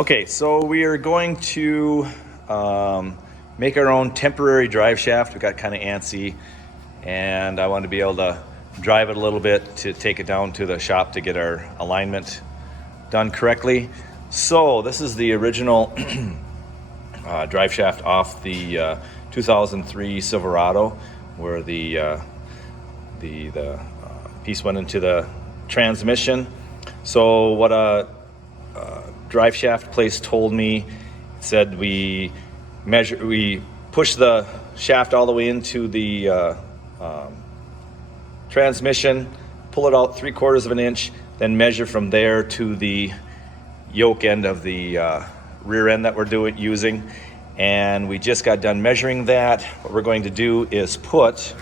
Okay, so we are going to make our own temporary drive shaft. We got kind of antsy, and I wanted to be able to drive it a little bit to take it down to the shop to get our alignment done correctly. So this is the original drive shaft off the 2003 Silverado, where the piece went into the transmission. So what a drive shaft place told me, said we push the shaft all the way into the transmission, pull it out 3/4 of an inch, then measure from there to the yoke end of the rear end that we're using. And we just got done measuring that. What we're going to do is put,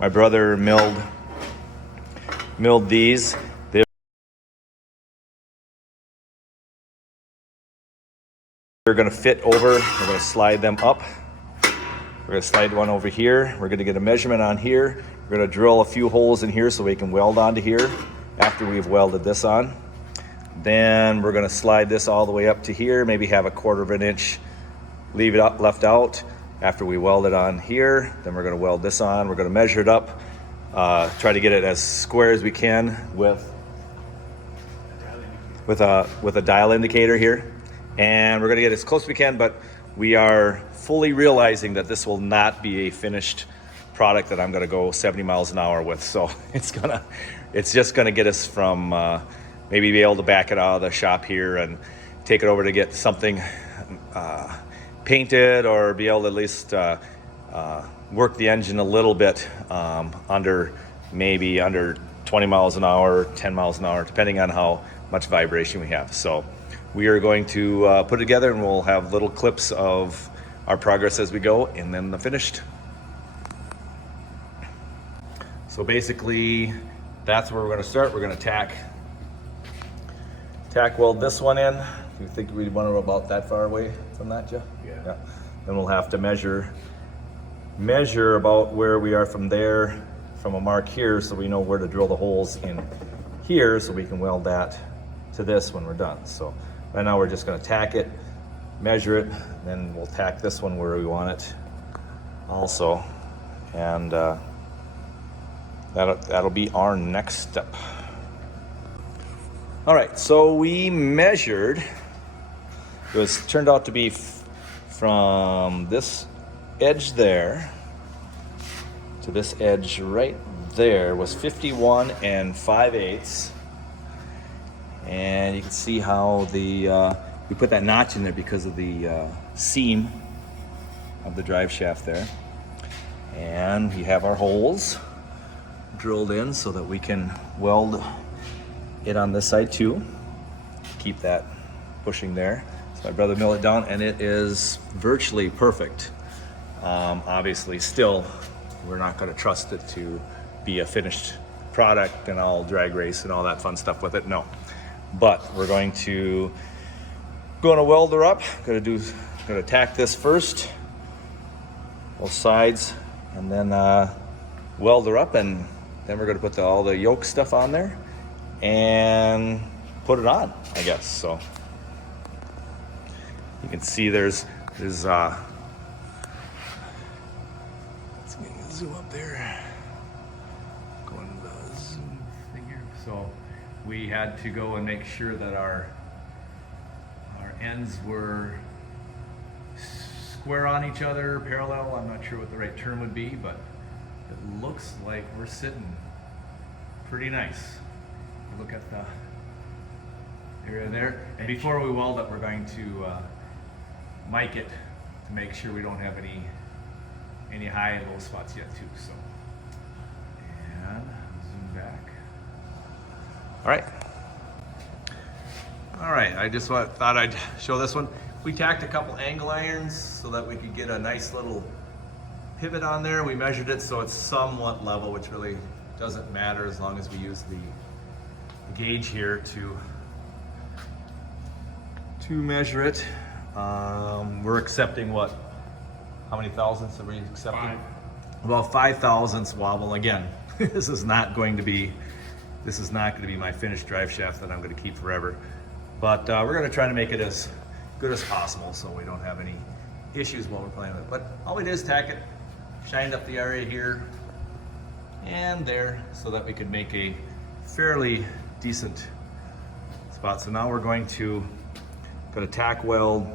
my brother milled these. They're going to fit over. We're going to slide them up. We're going to slide one over here. We're going to get a measurement on here. We're going to drill a few holes in here so we can weld onto here after we've welded this on. Then we're going to slide this all the way up to here, maybe have 1/4 of an inch leave it up, left out after we weld it on here. Then we're going to weld this on. We're going to measure it up, try to get it as square as we can with a dial indicator here. And we're going to get as close as we can, but we are fully realizing that this will not be a finished product that I'm going to go 70 miles an hour with. So it's just going to get us from maybe be able to back it out of the shop here and take it over to get something painted, or be able to at least work the engine a little bit under 20 miles an hour, 10 miles an hour, depending on how much vibration we have. So we are going to put it together, and we'll have little clips of our progress as we go, and then the finished. So basically, that's where we're going to start. We're going to tack weld this one in. Do you think we want to about that far away from that, Jeff? Yeah. Then we'll have to measure about where we are from there, from a mark here, so we know where to drill the holes in here, so we can weld that to this when we're done. So right now we're just going to tack it, measure it, then we'll tack this one where we want it also, and that'll be our next step. All right, so we measured. It turned out to be from this edge there to this edge right there was 51 5/8. And you can see how we put that notch in there because of the seam of the drive shaft there. And we have our holes drilled in so that we can weld it on this side too. Keep that pushing there. So my brother milled it down, and it is virtually perfect. Obviously, still, we're not going to trust it to be a finished product and all drag race and all that fun stuff with it. No. But we're going to weld her up. Going to tack this first, both sides, and then weld her up, and then we're going to put all the yoke stuff on there and put it on, I guess. So you can see there's let's zoom up there. Going to the zoom thing here. So we had to go and make sure that our ends were square on each other, parallel. I'm not sure what the right term would be, but it looks like we're sitting pretty nice. Look at the area there. And before we weld it, we're going to mic it to make sure we don't have any high and low spots yet too. So, and zoom back. All right. I just thought I'd show this one. We tacked a couple angle irons so that we could get a nice little pivot on there. We measured it so it's somewhat level, which really doesn't matter as long as we use the gauge here to measure it. We're accepting what? How many thousandths are we accepting? 5. About 5 thousandths wobble. Again, this is not going to be my finished drive shaft that I'm going to keep forever. But we're gonna try to make it as good as possible so we don't have any issues while we're playing with it. But all we did is tack it, shined up the area here and there so that we could make a fairly decent spot. So now we're going to tack weld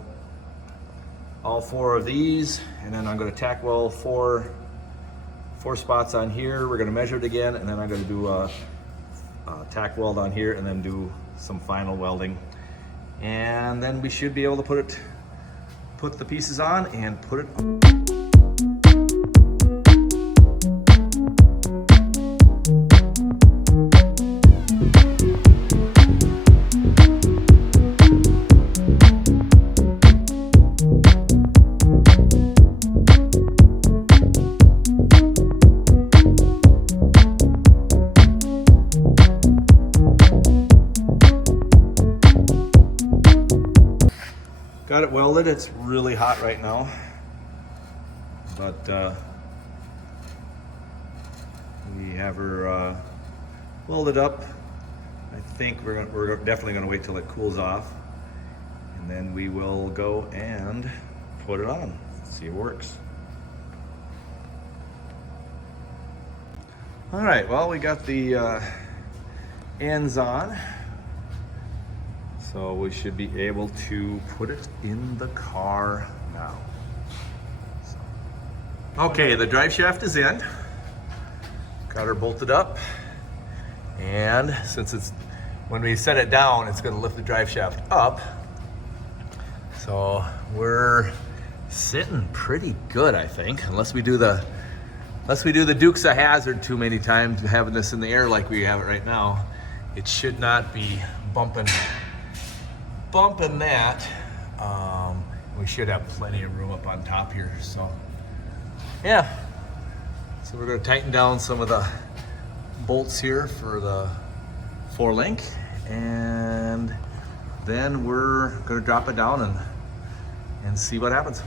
all 4 of these, and then I'm going to tack weld four spots on here. We're going to measure it again, and then I'm going to do a tack weld on here, and then do some final welding, and then we should be able to put the pieces on and put it on. Got it welded. It's really hot right now, but we have her welded up. I think we're definitely going to wait till it cools off, and then we will go and put it on, see if it works. All right, well, we got the ends on. So we should be able to put it in the car now. Okay, the drive shaft is in. Got her bolted up. And since when we set it down, it's gonna lift the drive shaft up. So we're sitting pretty good, I think, unless we do the Dukes of Hazzard too many times, having this in the air like we have it right now. It should not be bumping that. We should have plenty of room up on top here, so yeah. So we're going to tighten down some of the bolts here for the 4-link, and then we're going to drop it down and see what happens.